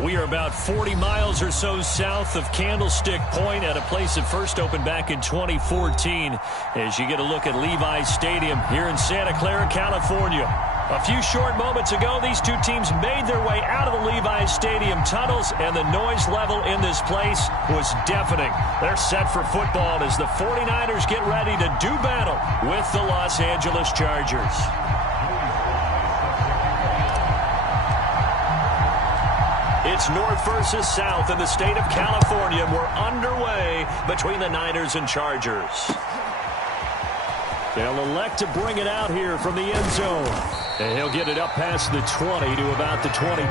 We are about 40 miles or so south of Candlestick Point at a place that first opened back in 2014 as you get a look at Levi's Stadium here in Santa Clara, California. A few short moments ago, these two teams made their way out of the Levi's Stadium tunnels, and the noise level in this place was deafening. They're set for football as the 49ers get ready to do battle with the Los Angeles Chargers. It's north versus south in the state of California. We're underway between the Niners and Chargers. They'll elect to bring it out here from the end zone. And he'll get it up past the 20 to about the 20.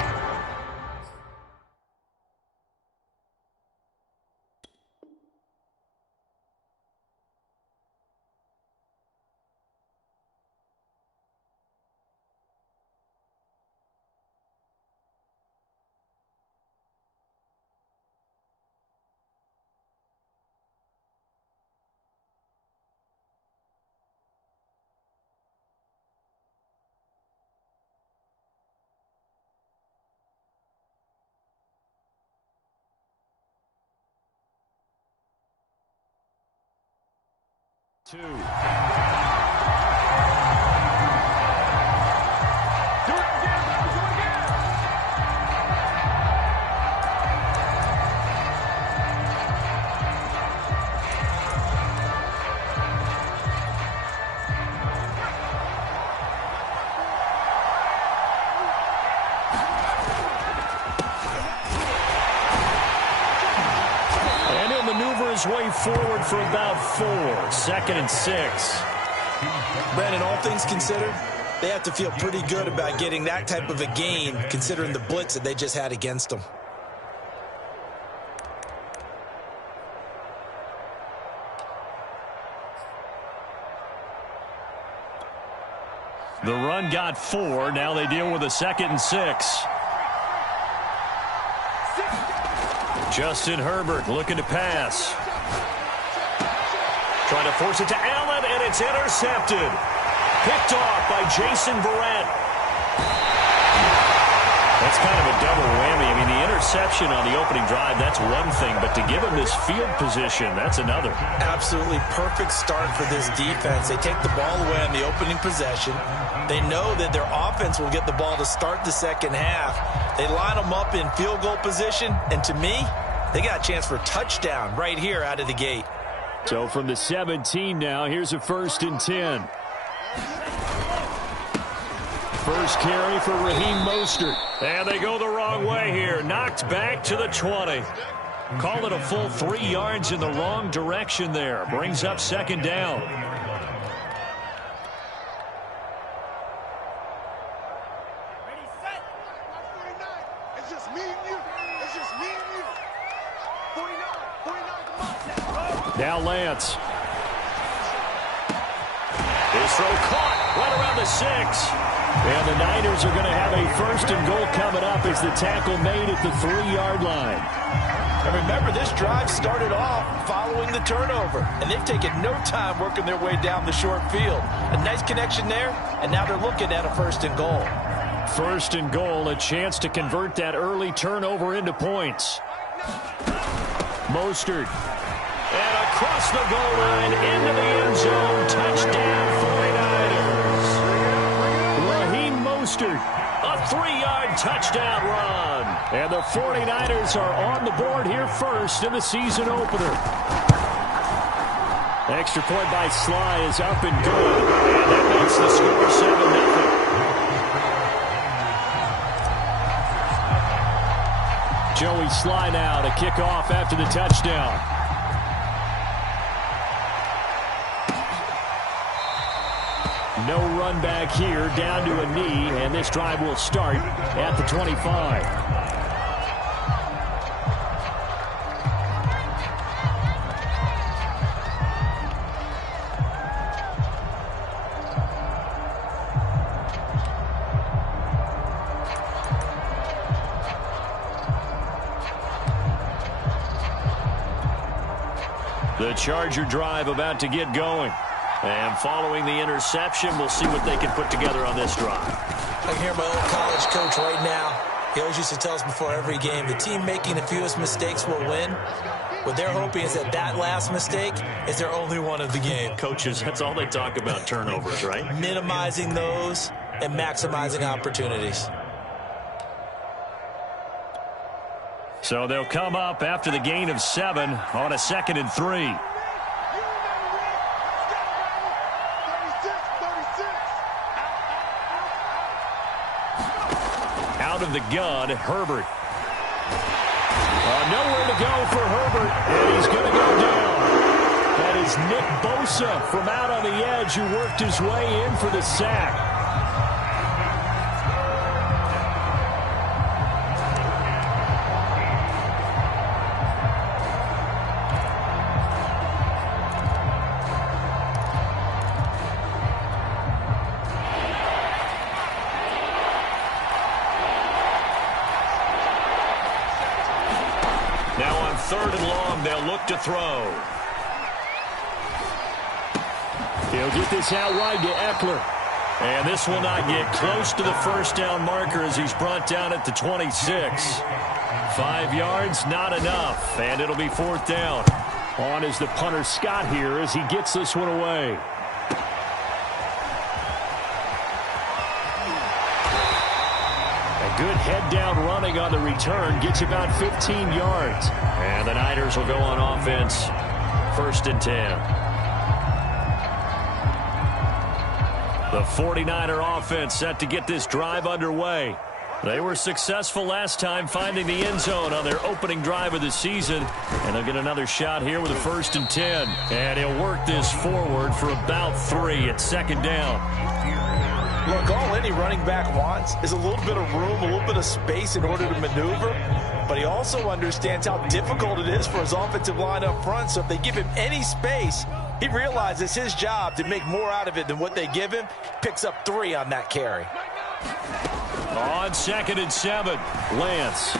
Two. His way forward for about 4. 2nd and 6. Brandon, all things considered, they have to feel pretty good about getting that type of a gain considering the blitz that they just had against them. The run got 4. Now they deal with a 2nd and 6. Justin Herbert looking to pass. Trying to force it to Allen, and it's intercepted. Picked off by Jason Verrett. That's kind of a double whammy. I mean, the interception on the opening drive, that's one thing, but to give him this field position, that's another. Absolutely perfect start for this defense. They take the ball away on the opening possession. They know that their offense will get the ball to start the second half. They line them up in field goal position, and to me, they got a chance for a touchdown right here out of the gate. So from the 17 now, here's a 1st and 10. First carry for Raheem Mostert. And they go the wrong way here. Knocked back to the 20. Call it a full 3 yards in the wrong direction there. Brings up 2nd down. Now Lance. His throw caught right around the 6. And the Niners are going to have a 1st and goal coming up as the tackle made at the 3-yard line. And remember, this drive started off following the turnover. And they've taken no time working their way down the short field. A nice connection there, and now they're looking at a 1st and goal. 1st and goal, a chance to convert that early turnover into points. Mostert. And across the goal line into the end zone. Touchdown, 49ers. Raheem Mostert, a 3-yard touchdown run. And the 49ers are on the board here first in the season opener. Extra point by Sly is up and good. And that makes the score 7-0. Joey Sly now to kick off after the touchdown. No run back here, down to a knee, and this drive will start at the 25. The Charger drive about to get going. And following the interception, we'll see what they can put together on this drive. I can hear my old college coach right now. He always used to tell us before every game, the team making the fewest mistakes will win. What they're hoping is that last mistake is their only one of the game. Coaches, that's all they talk about, turnovers, right? Minimizing those and maximizing opportunities. So they'll come up after the gain of 7 on a 2nd and 3. Out of the gun, Herbert. Nowhere to go for Herbert, and he's going to go down. That is Nick Bosa from out on the edge who worked his way in for the sack. Now on 3rd and long, they'll look to throw. He'll get this out wide to Eckler. And this will not get close to the first down marker as he's brought down at the 26. 5 yards, not enough. And it'll be 4th down. On is the punter Scott here as he gets this one away. Good head-down running on the return. Gets about 15 yards. And the Niners will go on offense. 1st and 10. The 49er offense set to get this drive underway. They were successful last time finding the end zone on their opening drive of the season. And they'll get another shot here with a 1st and 10. And he'll work this forward for about 3 at 2nd down. Look, all any running back wants is a little bit of room, a little bit of space in order to maneuver. But he also understands how difficult it is for his offensive line up front. So if they give him any space, he realizes his job to make more out of it than what they give him. Picks up 3 on that carry. On 2nd and 7, Lance.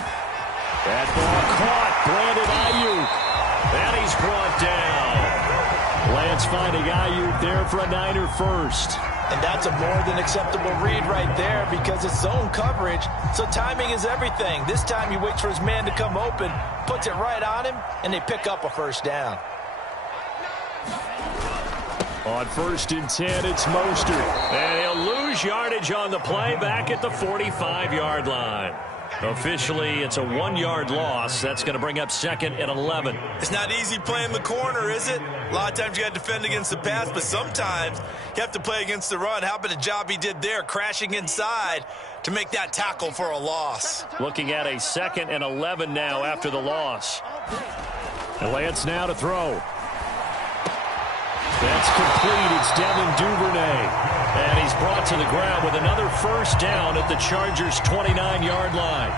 That ball caught. Brandon Ayuk. And he's brought down. Lance finding Ayuk there for a Niner first. And that's a more than acceptable read right there because it's zone coverage, so timing is everything. This time he waits for his man to come open, puts it right on him, and they pick up a 1st down. On 1st and 10, it's Mostert. And he'll lose yardage on the play back at the 45-yard line. Officially, it's a 1-yard loss. That's going to bring up 2nd and 11. It's not easy playing the corner, is it? A lot of times you got to defend against the pass, but sometimes you have to play against the run. How about the job he did there, crashing inside to make that tackle for a loss? Looking at a 2nd and 11 now after the loss. And Lance now to throw. That's complete. It's Devin Duvernay. And he's brought to the ground with another 1st down at the Chargers' 29-yard line.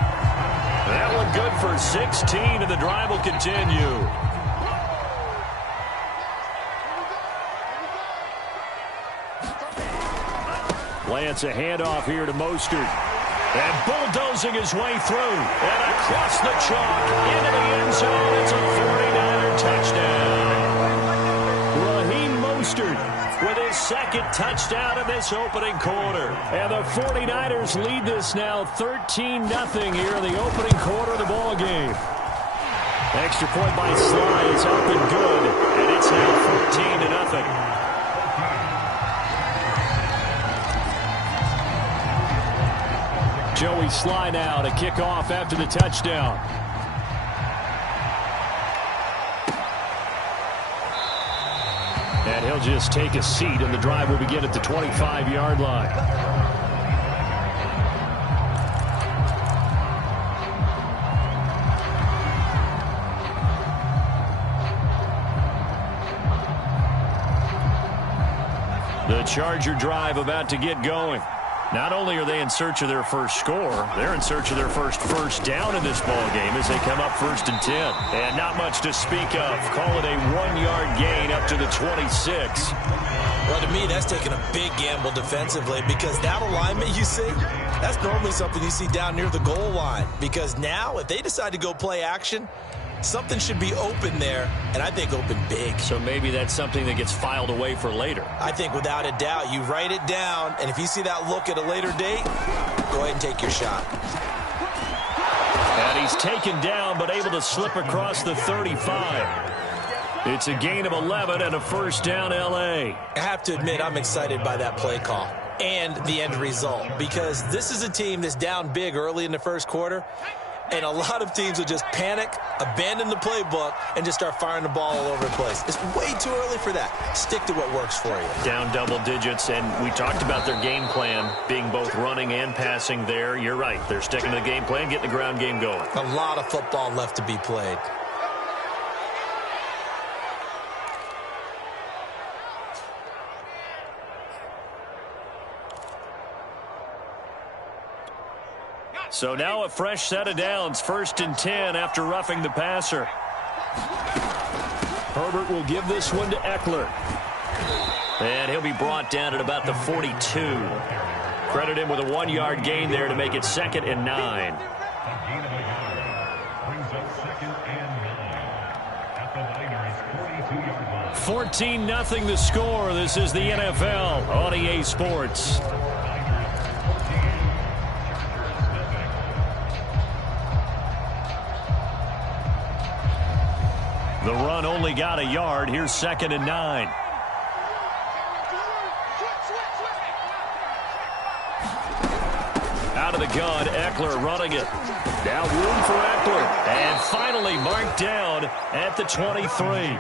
That one good for 16, and the drive will continue. Lance a handoff here to Mostert. And bulldozing his way through. And across the chalk into the end zone. It's a 49er touchdown. With his 2nd touchdown in this opening quarter. And the 49ers lead this now 13-0 here in the opening quarter of the ball game. Extra point by Sly is up and good. And it's now 14-0. Joey Sly now to kick off after the touchdown. And he'll just take a seat, and the drive will begin at the 25-yard line. The Charger drive about to get going. Not only are they in search of their first score, they're in search of their first down in this ball game as they come up 1st and 10. And not much to speak of. Call it a 1-yard gain up to the 26. Well, to me, that's taking a big gamble defensively because that alignment you see, that's normally something you see down near the goal line. Because now, if they decide to go play action, something should be open there, and I think open big. So maybe that's something that gets filed away for later. I think without a doubt, you write it down, and if you see that look at a later date, go ahead and take your shot. And he's taken down, but able to slip across the 35. It's a gain of 11 and a first down, L.A. I have to admit, I'm excited by that play call and the end result, because this is a team that's down big early in the first quarter, and a lot of teams will just panic, abandon the playbook, and just start firing the ball all over the place. It's way too early for that. Stick to what works for you. Down double digits, and we talked about their game plan being both running and passing there. You're right. They're sticking to the game plan, getting the ground game going. A lot of football left to be played. So now a fresh set of downs, 1st and 10 after roughing the passer. Herbert will give this one to Eckler. And he'll be brought down at about the 42. Credit him with a 1-yard gain there to make it 2nd and 9. 14-0 the score. This is the NFL on EA Sports. The run only got a yard. Here's 2nd and 9. Out of the gun, Eckler running it. Now room for Eckler. And finally marked down at the 23.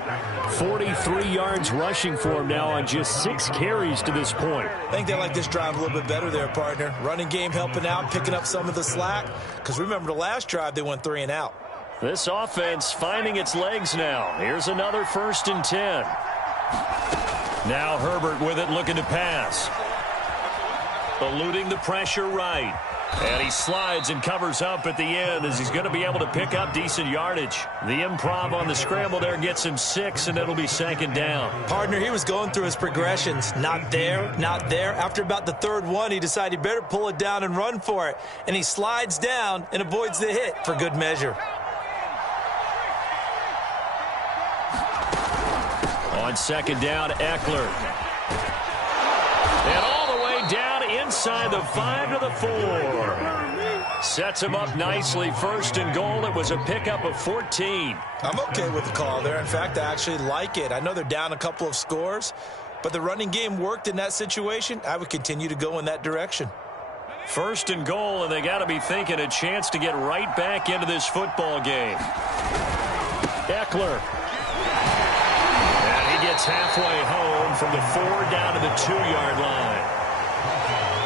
43 yards rushing for him now on just 6 carries to this point. I think they like this drive a little bit better there, partner. Running game helping out, picking up some of the slack. Because remember the last drive, they went 3 and out. This offense finding its legs now. Here's another 1st and 10. Now Herbert with it, looking to pass. Eluding the pressure right. And he slides and covers up at the end as he's going to be able to pick up decent yardage. The improv on the scramble there gets him 6, and it'll be 2nd down. Partner, he was going through his progressions. Not there, not there. After about the 3rd one, he decided he better pull it down and run for it. And he slides down and avoids the hit for good measure. On 2nd down, Eckler. And all the way down inside the 5 to the 4. Sets him up nicely. 1st and goal. It was a pickup of 14. I'm okay with the call there. In fact, I actually like it. I know they're down a couple of scores, but the running game worked in that situation. I would continue to go in that direction. 1st and goal, and they got to be thinking a chance to get right back into this football game. Eckler. Gets halfway home from the 4 down to the 2-yard line.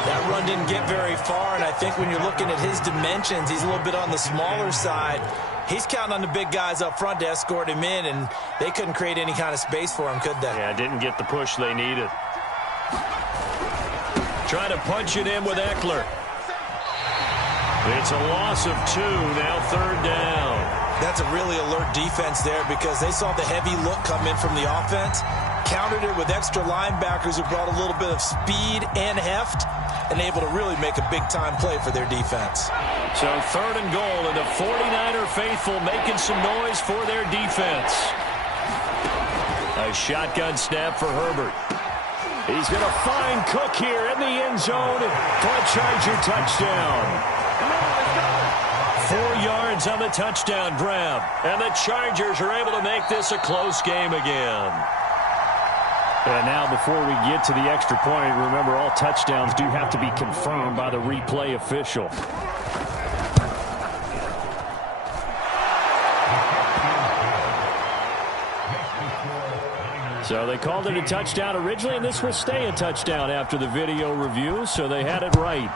That run didn't get very far, and I think when you're looking at his dimensions, he's a little bit on the smaller side. He's counting on the big guys up front to escort him in, and they couldn't create any kind of space for him, could they? Yeah, didn't get the push they needed. Trying to punch it in with Eckler. It's a loss of 2, now 3rd down. That's a really alert defense there because they saw the heavy look come in from the offense, countered it with extra linebackers who brought a little bit of speed and heft, and able to really make a big-time play for their defense. So 3rd and goal, and the 49er faithful making some noise for their defense. A shotgun snap for Herbert. He's going to find Cook here in the end zone for a Charger touchdown. 4 yards on the touchdown grab. And the Chargers are able to make this a close game again. And now before we get to the extra point, remember all touchdowns do have to be confirmed by the replay official. So they called it a touchdown originally, and this will stay a touchdown after the video review, so they had it right.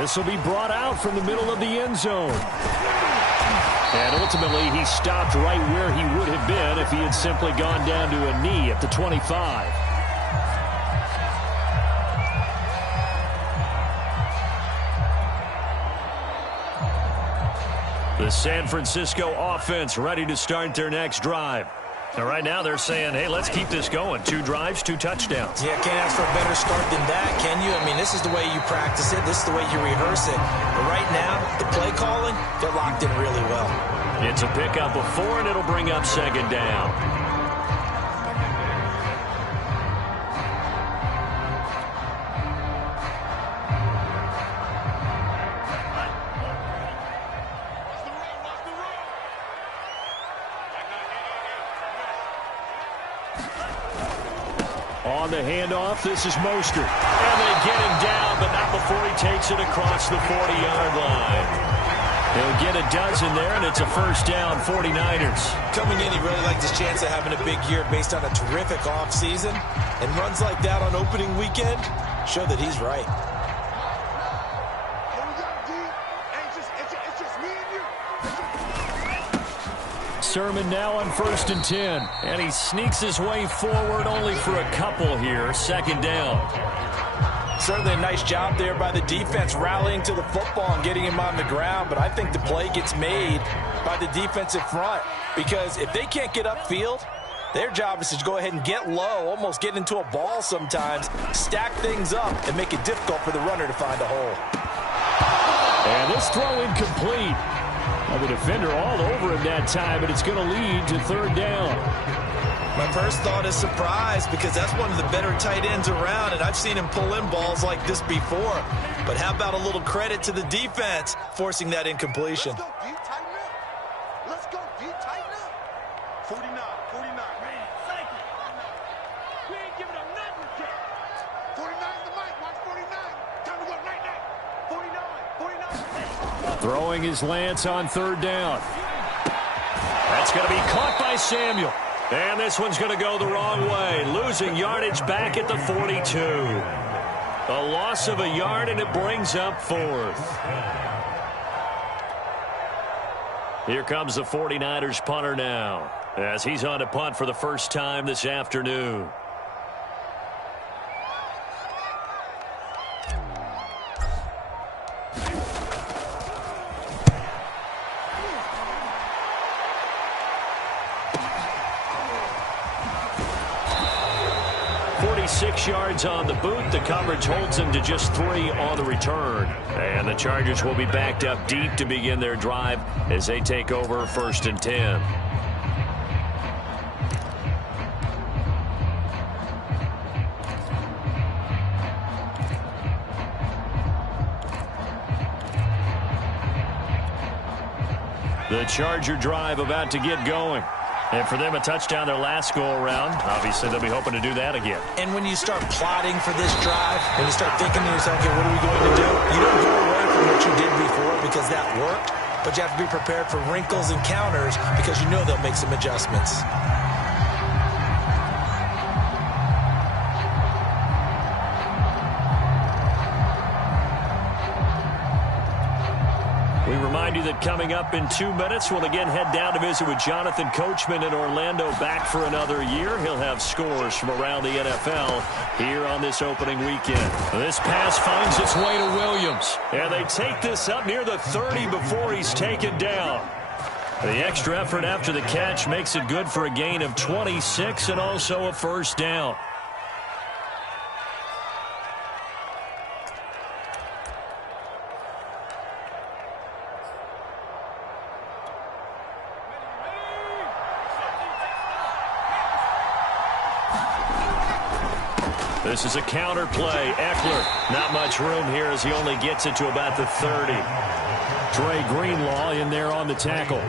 This will be brought out from the middle of the end zone. And ultimately, he stopped right where he would have been if he had simply gone down to a knee at the 25. The San Francisco offense ready to start their next drive. And right now they're saying, hey, let's keep this going. 2 drives, 2 touchdowns. Yeah, can't ask for a better start than that, can you? I mean, this is the way you practice it. This is the way you rehearse it. But right now, the play calling, they're locked in really well. It's a pickup of 4, and it'll bring up 2nd down. On the handoff, this is Mostert. And they get him down, but not before he takes it across the 40-yard line. He'll get a dozen there, and it's a first down, 49ers. Coming in, he really liked his chance of having a big year based on a terrific offseason. And runs like that on opening weekend show that he's right. Sermon now on 1st and 10. And he sneaks his way forward only for a couple here. Second down. Certainly a nice job there by the defense rallying to the football and getting him on the ground. But I think the play gets made by the defensive front. Because if they can't get upfield, their job is to go ahead and get low, almost get into a ball sometimes, stack things up, and make it difficult for the runner to find a hole. And this throw incomplete. Well, the defender all over him that time, but it's going to lead to third down. My first thought is surprise because that's one of the better tight ends around, and I've seen him pull in balls like this before. But how about a little credit to the defense forcing that incompletion? Let's go, D, tighten up. Let's go, D, tighten up. 49. Man, thank you. We ain't giving up nothing, kid. 49's the mic. Watch 49. Time to go night-night. 49. Throwing his Lance on third down. That's going to be caught by Samuel. And this one's going to go the wrong way. Losing yardage back at the 42. A loss of a yard, and it brings up fourth. Here comes the 49ers punter now, as he's on to punt for the first time this afternoon. Yards on the boot. The coverage holds him to just 3 on the return. And the Chargers will be backed up deep to begin their drive as they take over 1st and 10. The Charger drive about to get going. And for them, a touchdown their last go-around. Obviously, they'll be hoping to do that again. And when you start plotting for this drive, when you start thinking to yourself, okay, what are we going to do? You don't go away from what you did before because that worked, but you have to be prepared for wrinkles and counters because you know they'll make some adjustments. We remind you that coming up in 2 minutes, we'll again head down to visit with Jonathan Coachman in Orlando, back for another year. He'll have scores from around the NFL here on this opening weekend. This pass finds its way to Williams, and they take this up near the 30 before he's taken down. The extra effort after the catch makes it good for a gain of 26 and also a first down. This is a counter play. Eckler, not much room here as he only gets it to about the 30. Dre Greenlaw in there on the tackle.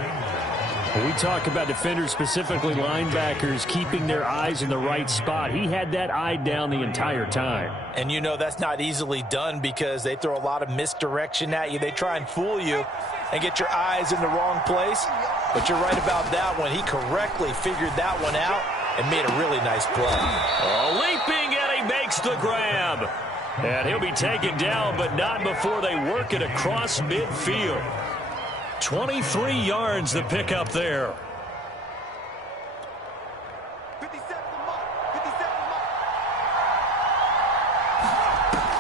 When we talk about defenders, specifically linebackers, keeping their eyes in the right spot, he had that eye down the entire time. And you know that's not easily done because they throw a lot of misdirection at you. They try and fool you and get your eyes in the wrong place. But you're right about that one. He correctly figured that one out and made a really nice play. Oh, leaping, and he makes the grab. And he'll be taken down, but not before they work it across midfield. 23 yards the pickup there. 57 mark. 57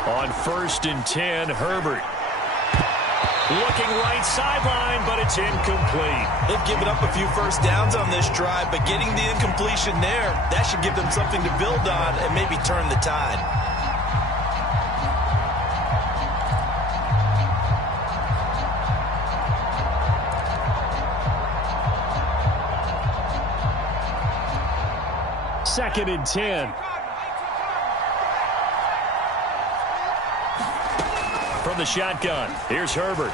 mark. On 1st and 10, Herbert. Looking right sideline, but it's incomplete. They've given up a few first downs on this drive, but getting the incompletion there, that should give them something to build on and maybe turn the tide. Second and 10. From the shotgun, here's Herbert.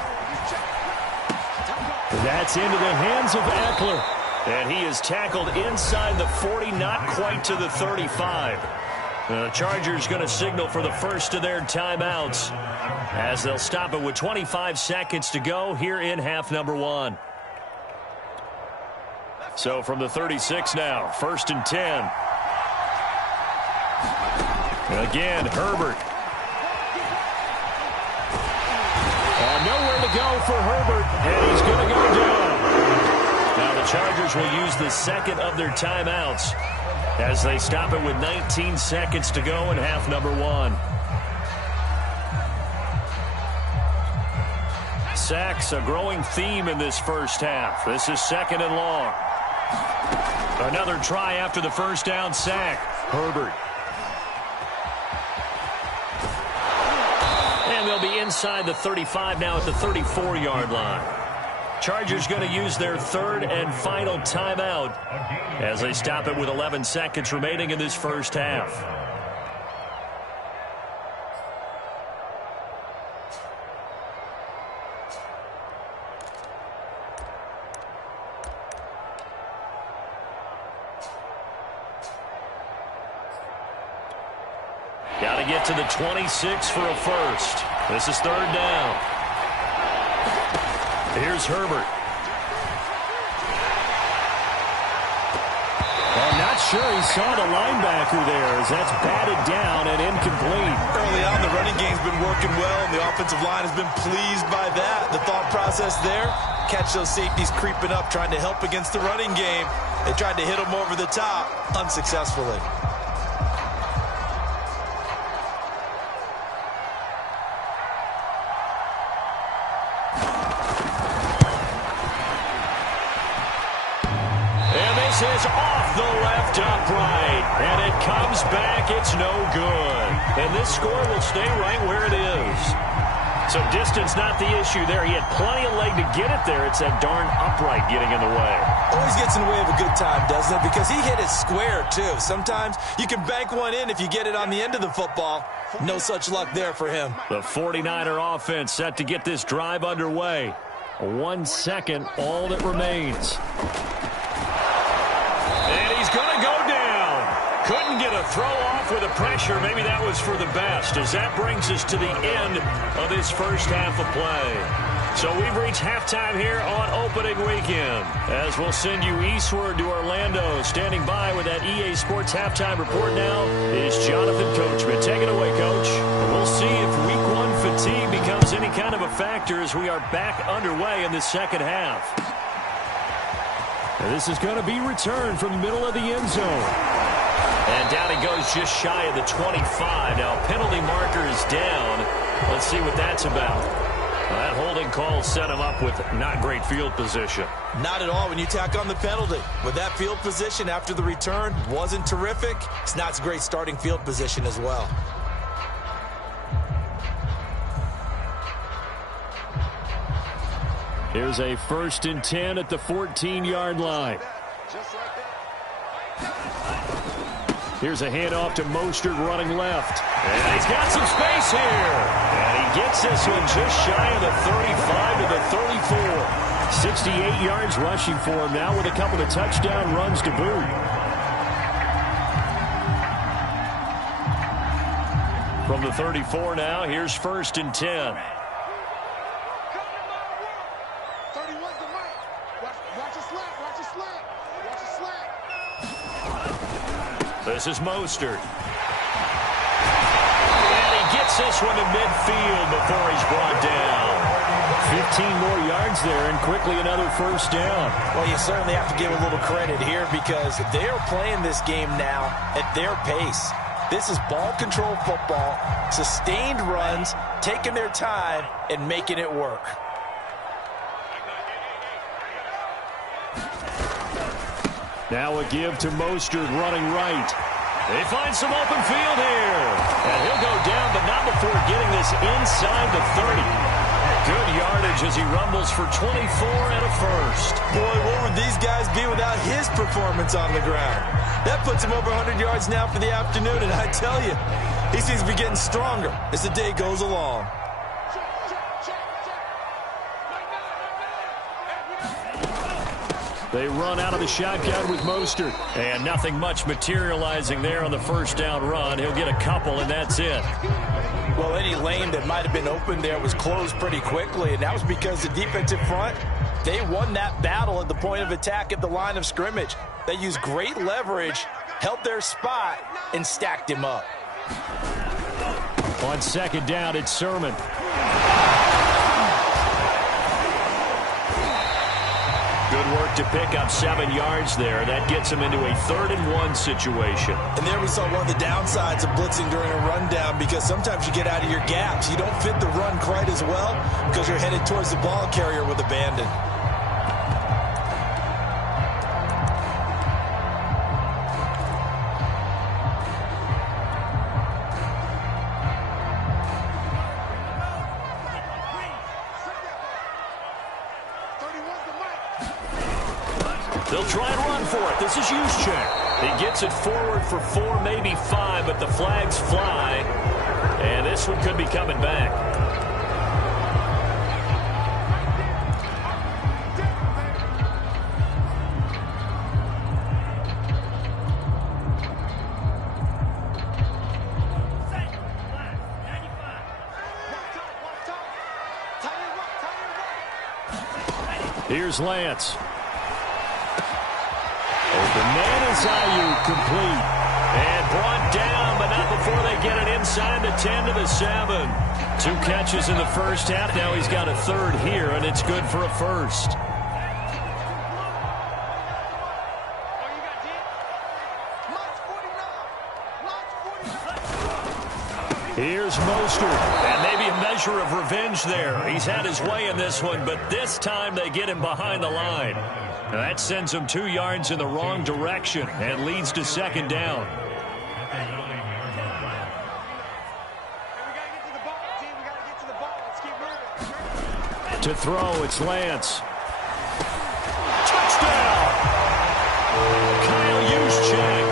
That's into the hands of Eckler. And he is tackled inside the 40, not quite to the 35. The Chargers going to signal for the first of their timeouts as they'll stop it with 25 seconds to go here in half number 1. So from the 36 now, 1st and 10. Again, Herbert. Nowhere to go for Herbert, and he's going to go down. Now the Chargers will use the second of their timeouts as they stop it with 19 seconds to go in half number 1. Sacks, a growing theme in this first half. This is 2nd and long. Another try after the first down sack. Herbert. And they'll be inside the 35 now at the 34-yard line. Chargers going to use their third and final timeout as they stop it with 11 seconds remaining in this first half. Got to get to the 26 for a first. This is 3rd down. Here's Herbert. I'm not sure he saw the linebacker there as that's batted down and incomplete. Early on, the running game's been working well, and the offensive line has been pleased by that. The thought process there, catch those safeties creeping up, trying to help against the running game. They tried to hit them over the top, unsuccessfully. Is off the left upright, and it comes back. It's no good. And this score will stay right where it is. So distance not the issue there. He had plenty of leg to get it there. It's that darn upright getting in the way. Always gets in the way of a good time, doesn't it? Because he hit it square, too. Sometimes you can bank one in if you get it on the end of the football. No such luck there for him. The 49er offense set to get this drive underway. 1 second, all that remains. Going to go down. Couldn't get a throw off with the pressure. Maybe that was for the best as that brings us to the end of this first half of play. So we've reached halftime here on opening weekend as we'll send you eastward to Orlando. Standing by with that EA Sports halftime report now is Jonathan Coachman. Take it away, Coach. We'll see if week 1 fatigue becomes any kind of a factor as we are back underway in the second half. This is going to be returned from the middle of the end zone. And down it goes just shy of the 25. Now, penalty marker is down. Let's see what that's about. Well, that holding call set him up with not great field position. Not at all when you tack on the penalty. With that field position after the return wasn't terrific. It's not a great starting field position as well. Here's a 1st and 10 at the 14-yard line. Here's a handoff to Mostert running left. And he's got some space here. And he gets this one just shy of the 35 to the 34. 68 yards rushing for him now with a couple of touchdown runs to boot. From the 34 now, here's 1st and 10. This is Mostert. And he gets this one to midfield before he's brought down. 15 more yards there and quickly another first down. Well, you certainly have to give a little credit here because they are playing this game now at their pace. This is ball control football, sustained runs, taking their time and making it work. Now a give to Mostert running right. They find some open field here. And he'll go down, but not before getting this inside the 30. Good yardage as he rumbles for 24 and a first. Boy, what would these guys be without his performance on the ground? That puts him over 100 yards now for the afternoon, and I tell you, he seems to be getting stronger as the day goes along. They run out of the shotgun with Mostert. And nothing much materializing there on the first down run. He'll get a couple, and that's it. Well, any lane that might have been open there was closed pretty quickly, and that was because the defensive front, they won that battle at the point of attack at the line of scrimmage. They used great leverage, held their spot, and stacked him up. On second down, it's Sermon. Good work to pick up 7 yards there. That gets him into a 3rd-and-1 situation. And there we saw one of the downsides of blitzing during a rundown, because sometimes you get out of your gaps. You don't fit the run quite as well because you're headed towards the ball carrier with abandon. They'll try and run for it. This is Juszczyk. He gets it forward for 4, maybe 5, but the flags fly. And this one could be coming back. Here's Lance. The man is Ayuk, complete. And brought down, but not before they get it inside the 10 to the 7. 2 catches in the first half. Now he's got a 3rd here, and it's good for a 1st. Here's Mostert, and maybe a measure of revenge there. He's had his way in this one, but this time they get him behind the line. Now that sends him 2 yards in the wrong direction and leads to 2nd down. To throw, it's Lance. Touchdown! Kyle Juszczyk,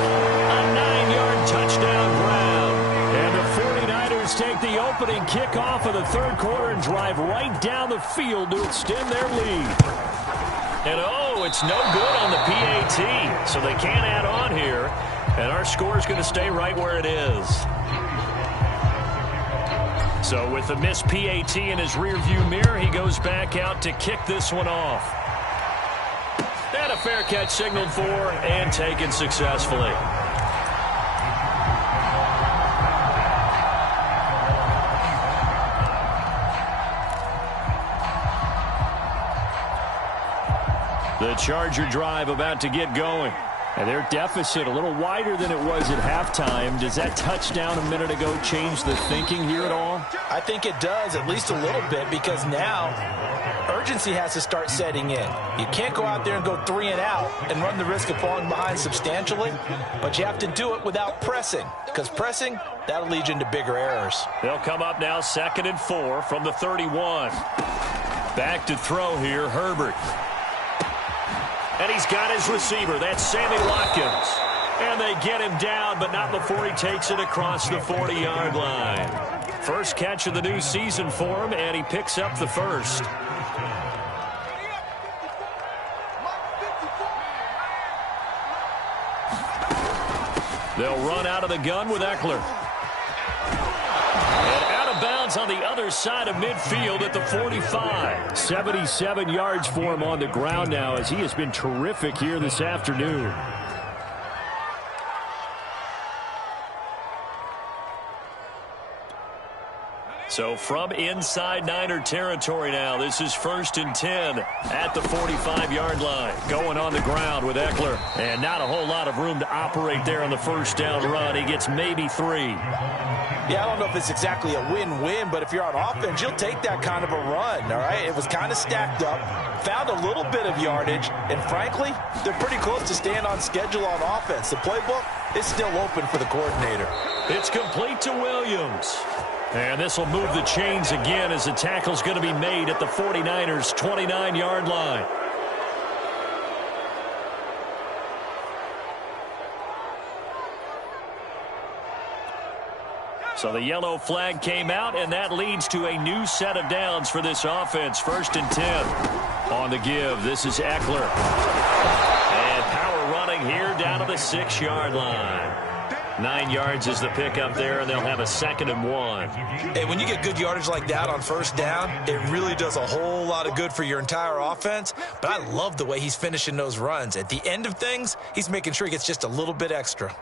a 9-yard touchdown grab. And the 49ers take the opening kickoff of the 3rd quarter and drive right down the field to extend their lead. And oh, it's no good on the PAT, so they can't add on here. And our score is going to stay right where it is. So with the missed PAT in his rearview mirror, he goes back out to kick this one off. And a fair catch signaled for and taken successfully. The Charger drive about to get going. And their deficit a little wider than it was at halftime. Does that touchdown a minute ago change the thinking here at all? I think it does, at least a little bit, because now urgency has to start setting in. You can't go out there and go 3 and out and run the risk of falling behind substantially, but you have to do it without pressing, because pressing, that'll lead you into bigger errors. They'll come up now 2nd and 4 from the 31. Back to throw here, Herbert. And he's got his receiver. That's Sammy Watkins. And they get him down, but not before he takes it across the 40-yard line. First catch of the new season for him, and he picks up the 1st. They'll run out of the gun with Eckler. And out of bounds on the other side of midfield at the 45. 77 yards for him on the ground now, as he has been terrific here this afternoon. So from inside Niner territory now, this is 1st and 10 at the 45-yard line. Going on the ground with Eckler. And not a whole lot of room to operate there on the first down run. He gets maybe 3. Yeah, I don't know if it's exactly a win-win, but if you're on offense, you'll take that kind of a run, all right? It was kind of stacked up, found a little bit of yardage, and frankly, they're pretty close to staying on schedule on offense. The playbook is still open for the coordinator. It's complete to Williams. And this will move the chains again as the tackle's going to be made at the 49ers' 29-yard line. So the yellow flag came out, and that leads to a new set of downs for this offense. 1st and 10 on the give. This is Eckler. the 6-yard line. 9 yards is the pickup there, and they'll have a 2nd and 1. Hey, when you get good yardage like that on first down, it really does a whole lot of good for your entire offense. But I love the way he's finishing those runs. At the end of things, he's making sure he gets just a little bit extra.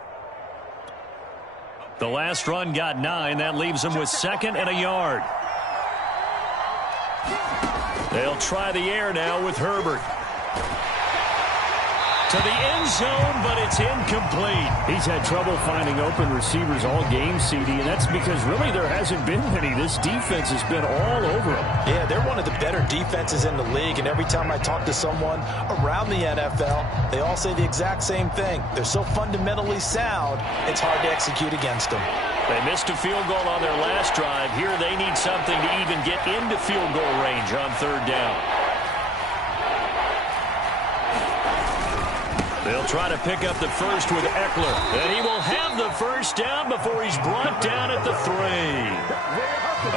The last run got 9. That leaves him with 2nd and a yard. They'll try the air now with Herbert. To the end zone, but it's incomplete. He's had trouble finding open receivers all game, CD, and that's because really there hasn't been many. This defense has been all over him. Yeah, they're one of the better defenses in the league, and every time I talk to someone around the NFL, they all say the exact same thing. They're so fundamentally sound, it's hard to execute against them. They missed a field goal on their last drive. Here they need something to even get into field goal range on 3rd down. They'll try to pick up the first with Eckler. And he will have the first down before he's brought down at the 3.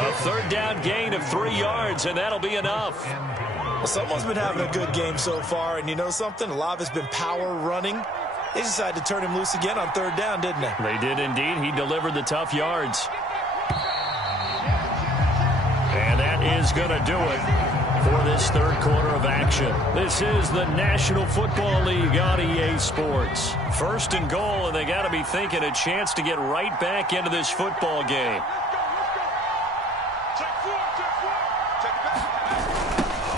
A 3rd down gain of 3 yards, and that'll be enough. Well, someone's been having a good game so far, and you know something? A lot of it's been power running. They decided to turn him loose again on 3rd down, didn't they? They did indeed. He delivered the tough yards. And that is going to do it for this 3rd quarter of action. This is the National Football League on EA Sports. 1st and goal, and they got to be thinking a chance to get right back into this football game.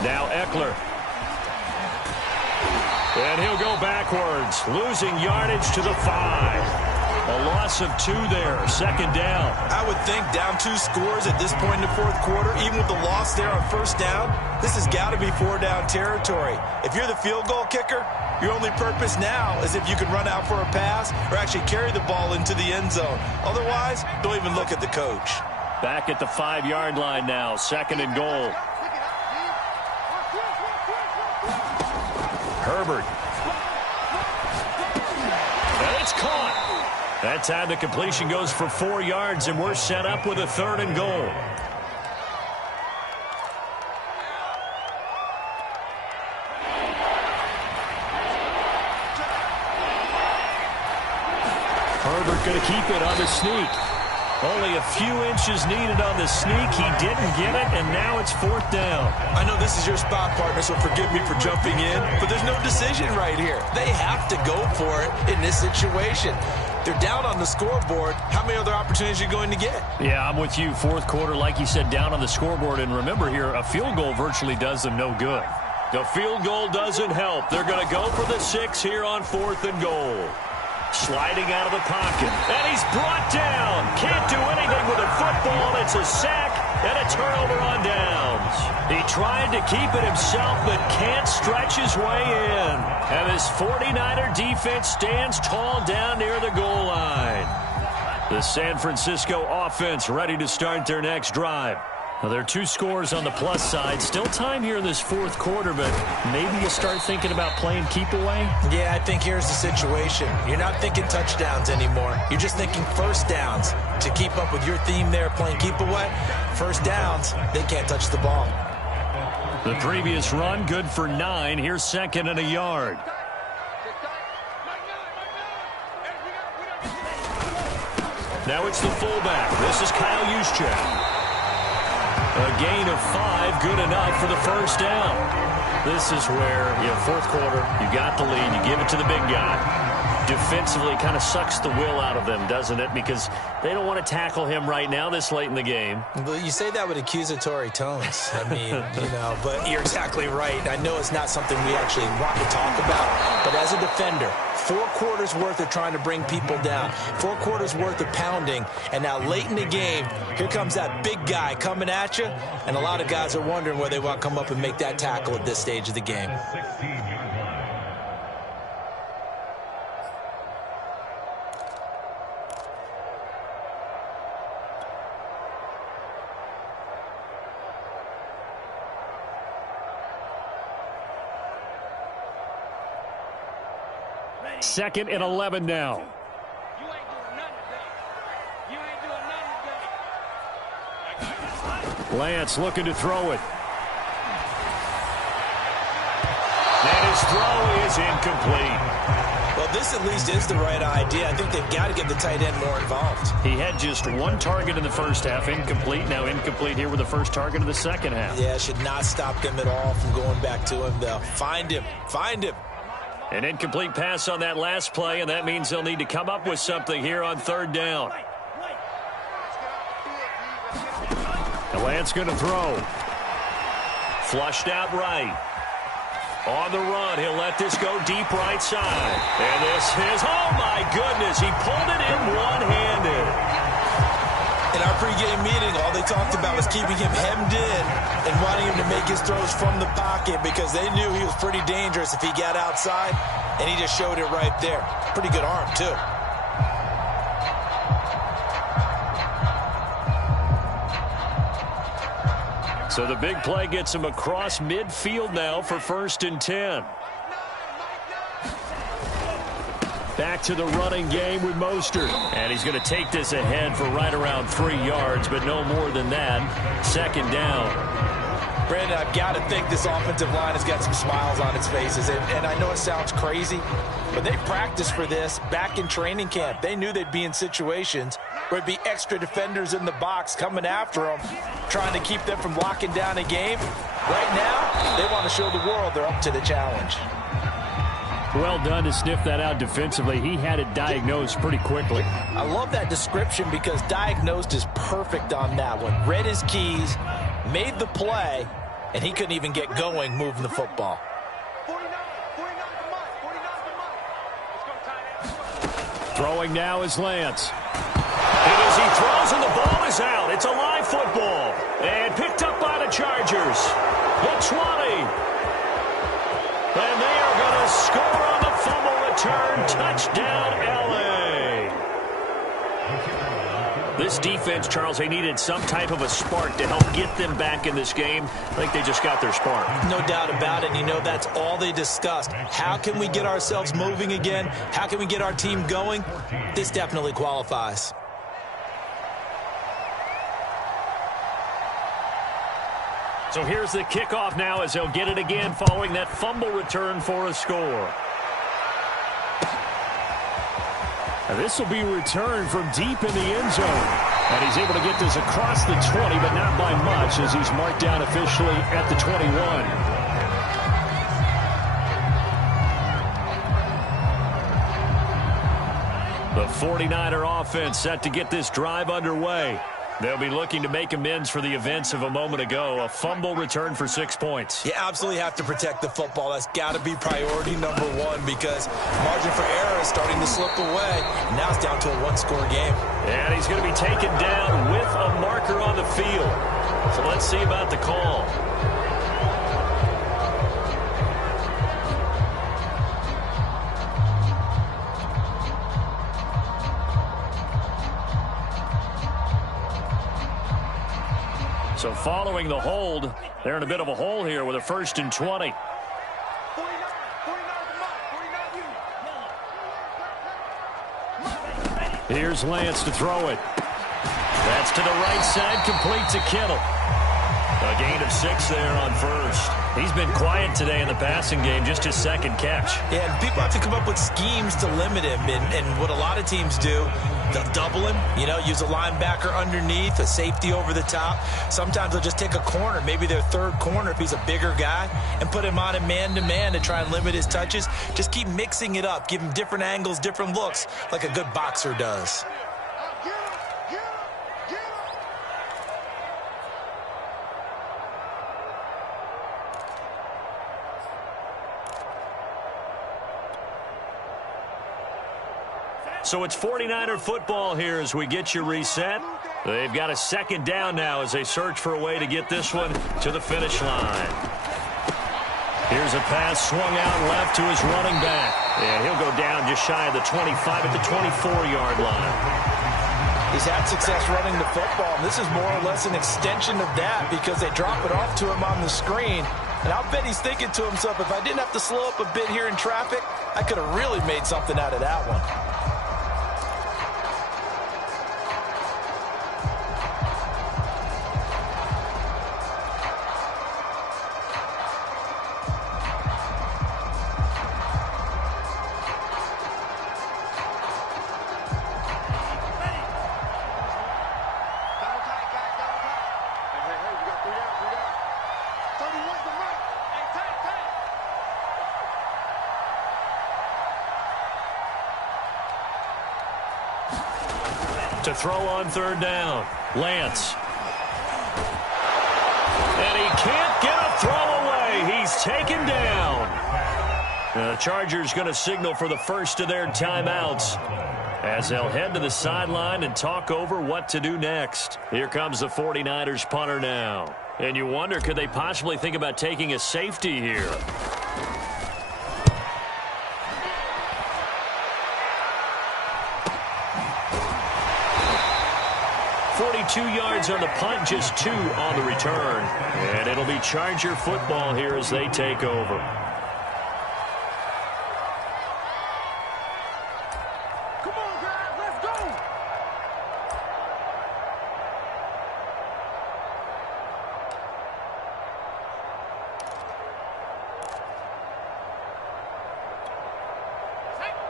Now Eckler. And he'll go backwards, losing yardage to the 5. A loss of 2 there, 2nd down. I would think down 2 scores at this point in the 4th quarter, even with the loss there on 1st down, this has got to be 4-down territory. If you're the field goal kicker, your only purpose now is if you can run out for a pass or actually carry the ball into the end zone. Otherwise, don't even look at the coach. Back at the 5-yard line now, 2nd and goal. Herbert. And it's caught. That time the completion goes for 4 yards, and we're set up with a 3rd and goal. Herbert going to keep it on the sneak. Only a few inches needed on the sneak. He didn't get it, and now it's 4th down. I know this is your spot, partner, so forgive me for jumping in, but there's no decision right here. They have to go for it in this situation. They're down on the scoreboard. How many other opportunities are you going to get? Yeah, I'm with you. 4th quarter, like you said, down on the scoreboard. And remember here, a field goal virtually does them no good. The field goal doesn't help. They're going to go for the 6 here on 4th and goal. Sliding out of the pocket. And he's brought down. Can't do anything with a football. It's a sack and a turnover on downs. He tried to keep it himself, but can't stretch his way in. And his 49er defense stands tall down near the goal line. The San Francisco offense ready to start their next drive. Now, there are 2 scores on the plus side. Still time here in this 4th quarter, but maybe you start thinking about playing keep away? Yeah, I think here's the situation. You're not thinking touchdowns anymore. You're just thinking 1st downs. To keep up with your theme there, playing keep away, 1st downs, they can't touch the ball. The previous run, good for 9. Here's 2nd and a yard. Now it's the fullback. This is Kyle Juszczyk. A gain of 5, good enough for the 1st down. This is where, 4th quarter, you got the lead, you give it to the big guy. Defensively, kind of sucks the will out of them, doesn't it? Because they don't want to tackle him right now this late in the game. Well, you say that with accusatory tones. I mean, but you're exactly right. I know it's not something we actually want to talk about, but as a defender, 4 quarters worth of trying to bring people down, 4 quarters worth of pounding, and now late in the game, here comes that big guy coming at you, and a lot of guys are wondering where they want to come up and make that tackle at this stage of the game. Second and 11 now. Lance looking to throw it. And his throw is incomplete. Well, this at least is the right idea. I think they've got to get the tight end more involved. He had just one target in the first half, incomplete. Now incomplete here with the first target of the second half. Yeah, should not stop them at all from going back to him, though. Find him. Find him. An incomplete pass on that last play, and that means they'll need to come up with something here on third down. The Lance going to throw. Flushed out right. On the run, he'll let this go deep right side. And this is, oh my goodness, he pulled it in one-handed. In our pregame meeting, all they talked about was keeping him hemmed in and wanting him to make his throws from the pocket because they knew he was pretty dangerous if he got outside, and he just showed it right there. Pretty good arm, too. So the big play gets him across midfield now for 1st and 10. Back to the running game with Mostert. And he's going to take this ahead for right around 3 yards, but no more than that. 2nd down. Brandon, I've got to think this offensive line has got some smiles on its faces. And I know it sounds crazy, but they practiced for this back in training camp. They knew they'd be in situations where it'd be extra defenders in the box coming after them, trying to keep them from locking down a game. Right now, they want to show the world they're up to the challenge. Well done to sniff that out defensively. He had it diagnosed pretty quickly. I love that description because diagnosed is perfect on that one. Read his keys, made the play, and he couldn't even get going moving the football. Throwing now is Lance. And as he throws and the ball is out, it's a live football. And picked up by the Chargers. The 20. And they are going to score on the fumble return. Touchdown, L.A. This defense, Charles, they needed some type of a spark to help get them back in this game. I think they just got their spark. No doubt about it. You know, that's all they discussed. How can we get ourselves moving again? How can we get our team going? This definitely qualifies. So here's the kickoff now as they'll get it again following that fumble return for a score. And this will be returned from deep in the end zone. And he's able to get this across the 20, but not by much as he's marked down officially at the 21. The 49er offense set to get this drive underway. They'll be looking to make amends for the events of a moment ago. A fumble return for 6 points. You absolutely have to protect the football. That's got to be priority number one because margin for error is starting to slip away. Now it's down to a one-score game. And he's going to be taken down with a marker on the field. So let's see about the call. So following the hold, they're in a bit of a hole here with a 1st and 20. Here's Lance to throw it. That's to the right side, complete to Kittle. A gain of 6 there on 1st. He's been quiet today in the passing game, just his 2nd catch. Yeah, and people have to come up with schemes to limit him. And what a lot of teams do, they'll double him, you know, use a linebacker underneath, a safety over the top. Sometimes they'll just take a corner, maybe their 3rd corner if he's a bigger guy, and put him on a man-to-man to try and limit his touches. Just keep mixing it up, give him different angles, different looks, like a good boxer does. So it's 49er football here as we get you reset. They've got a 2nd down now as they search for a way to get this one to the finish line. Here's a pass swung out left to his running back. And he'll go down just shy of the 25 at the 24-yard line. He's had success running the football, and this is more or less an extension of that because they drop it off to him on the screen. And I'll bet he's thinking to himself, if I didn't have to slow up a bit here in traffic, I could have really made something out of that one. to throw on third down. Lance. And he can't get a throw away. He's taken down. The Chargers going to signal for the first of their timeouts as they'll head to the sideline and talk over what to do next. Here comes the 49ers punter now. And you wonder, could they possibly think about taking a safety here? .42 yards on the punt, just 2 on the return. And it'll be Charger football here as they take over. Come on, guys, let's go.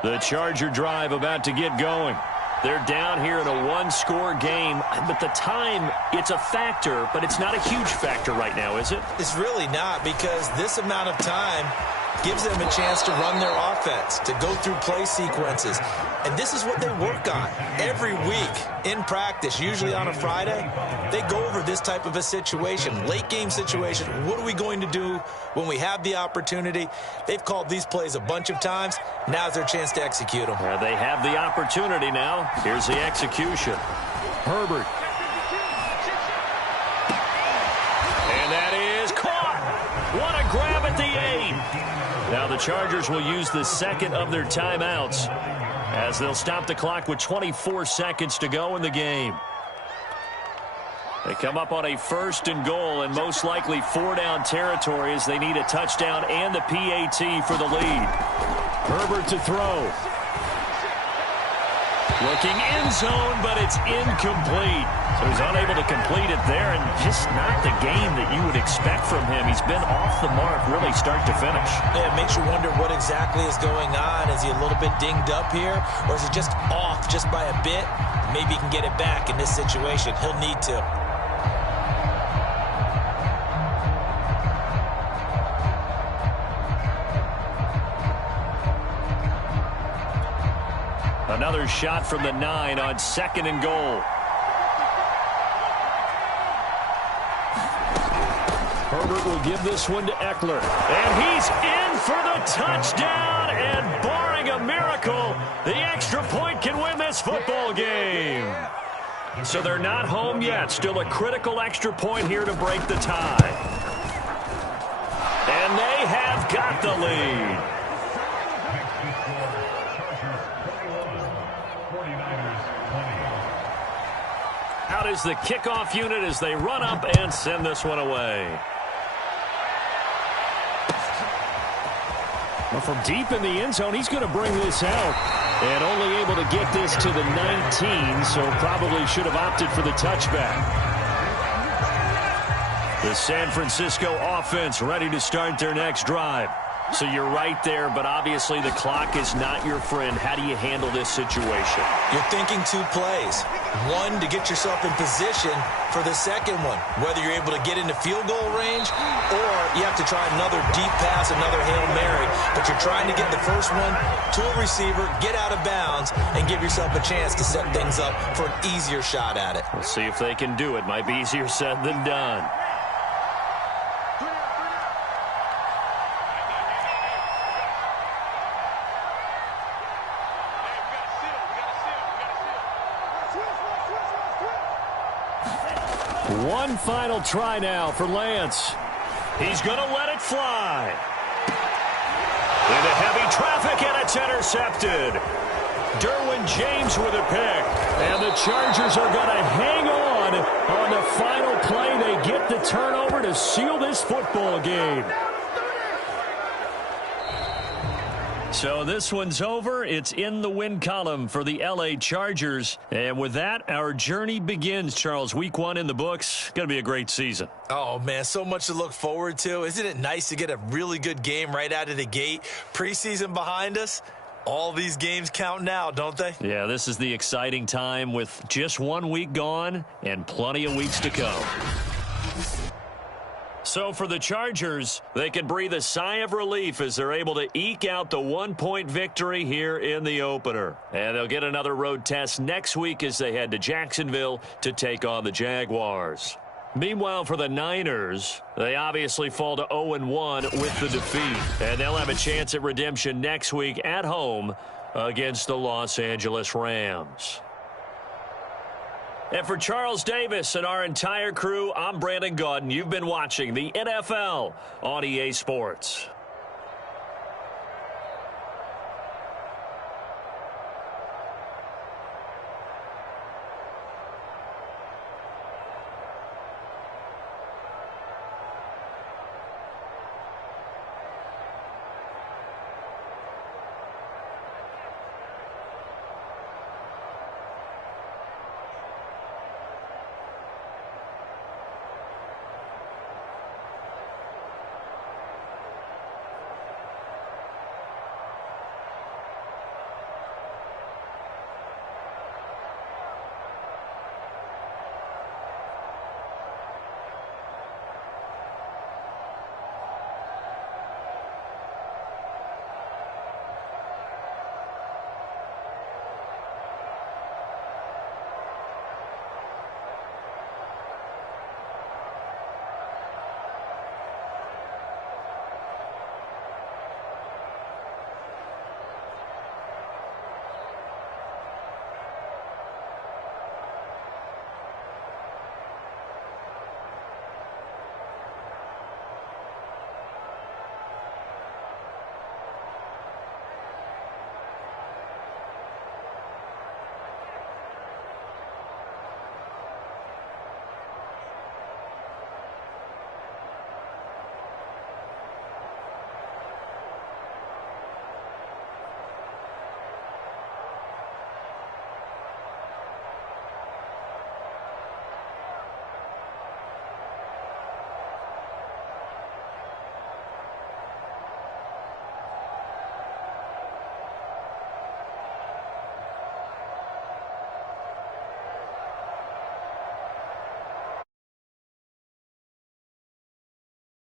The Charger drive about to get going. They're down here in a one-score game, but the time, it's a factor, but it's not a huge factor right now, is it? It's really not, because this amount of time gives them a chance to run their offense, to go through play sequences. And this is what they work on every week in practice, usually on a Friday. They go over this type of a situation, late game situation. What are we going to do when we have the opportunity? They've called these plays a bunch of times. Now's their chance to execute them. They have the opportunity now. Here's the execution. Herbert. And that is caught. What a grab at the 8. Now the Chargers will use the second of their timeouts as they'll stop the clock with 24 seconds to go in the game. They come up on a 1st and goal and most likely 4-down territory as they need a touchdown and the PAT for the lead. Herbert to throw. Looking end zone, but it's incomplete. So he's unable to complete it there, and just not the game that you would expect from him. He's been off the mark really start to finish. Yeah, it makes you wonder what exactly is going on. Is he a little bit dinged up here, or is it just off just by a bit? Maybe he can get it back in this situation. He'll need to. Another shot from the 9 on 2nd and goal. Herbert will give this one to Eckler. And he's in for the touchdown. And barring a miracle, the extra point can win this football game. So they're not home yet. Still a critical extra point here to break the tie. And they have got the lead. Out is the kickoff unit as they run up and send this one away. Well, from deep in the end zone, he's going to bring this out. And only able to get this to the 19, so probably should have opted for the touchback. The San Francisco offense ready to start their next drive. So you're right there, but obviously the clock is not your friend. How do you handle this situation? You're thinking 2 plays. One, to get yourself in position for the second one, whether you're able to get into field goal range or you have to try another deep pass, another Hail Mary, but you're trying to get the first one to a receiver, get out of bounds, and give yourself a chance to set things up for an easier shot at it. We'll see if they can do it. Might be easier said than done. One final try now for Lance. He's going to let it fly. Into heavy traffic, and it's intercepted. Derwin James with a pick. And the Chargers are going to hang on the final play. They get the turnover to seal this football game. So this one's over. It's in the win column for the LA Chargers. And with that, our journey begins, Charles. Week 1 in the books. Going to be a great season. Oh, man, so much to look forward to. Isn't it nice to get a really good game right out of the gate? Preseason behind us. All these games count now, don't they? Yeah, this is the exciting time with just 1 week gone and plenty of weeks to come. So for the Chargers, they can breathe a sigh of relief as they're able to eke out the 1-point victory here in the opener. And they'll get another road test next week as they head to Jacksonville to take on the Jaguars. Meanwhile, for the Niners, they obviously fall to 0-1 with the defeat. And they'll have a chance at redemption next week at home against the Los Angeles Rams. And for Charles Davis and our entire crew, I'm Brandon Gaudin. You've been watching the NFL on EA Sports.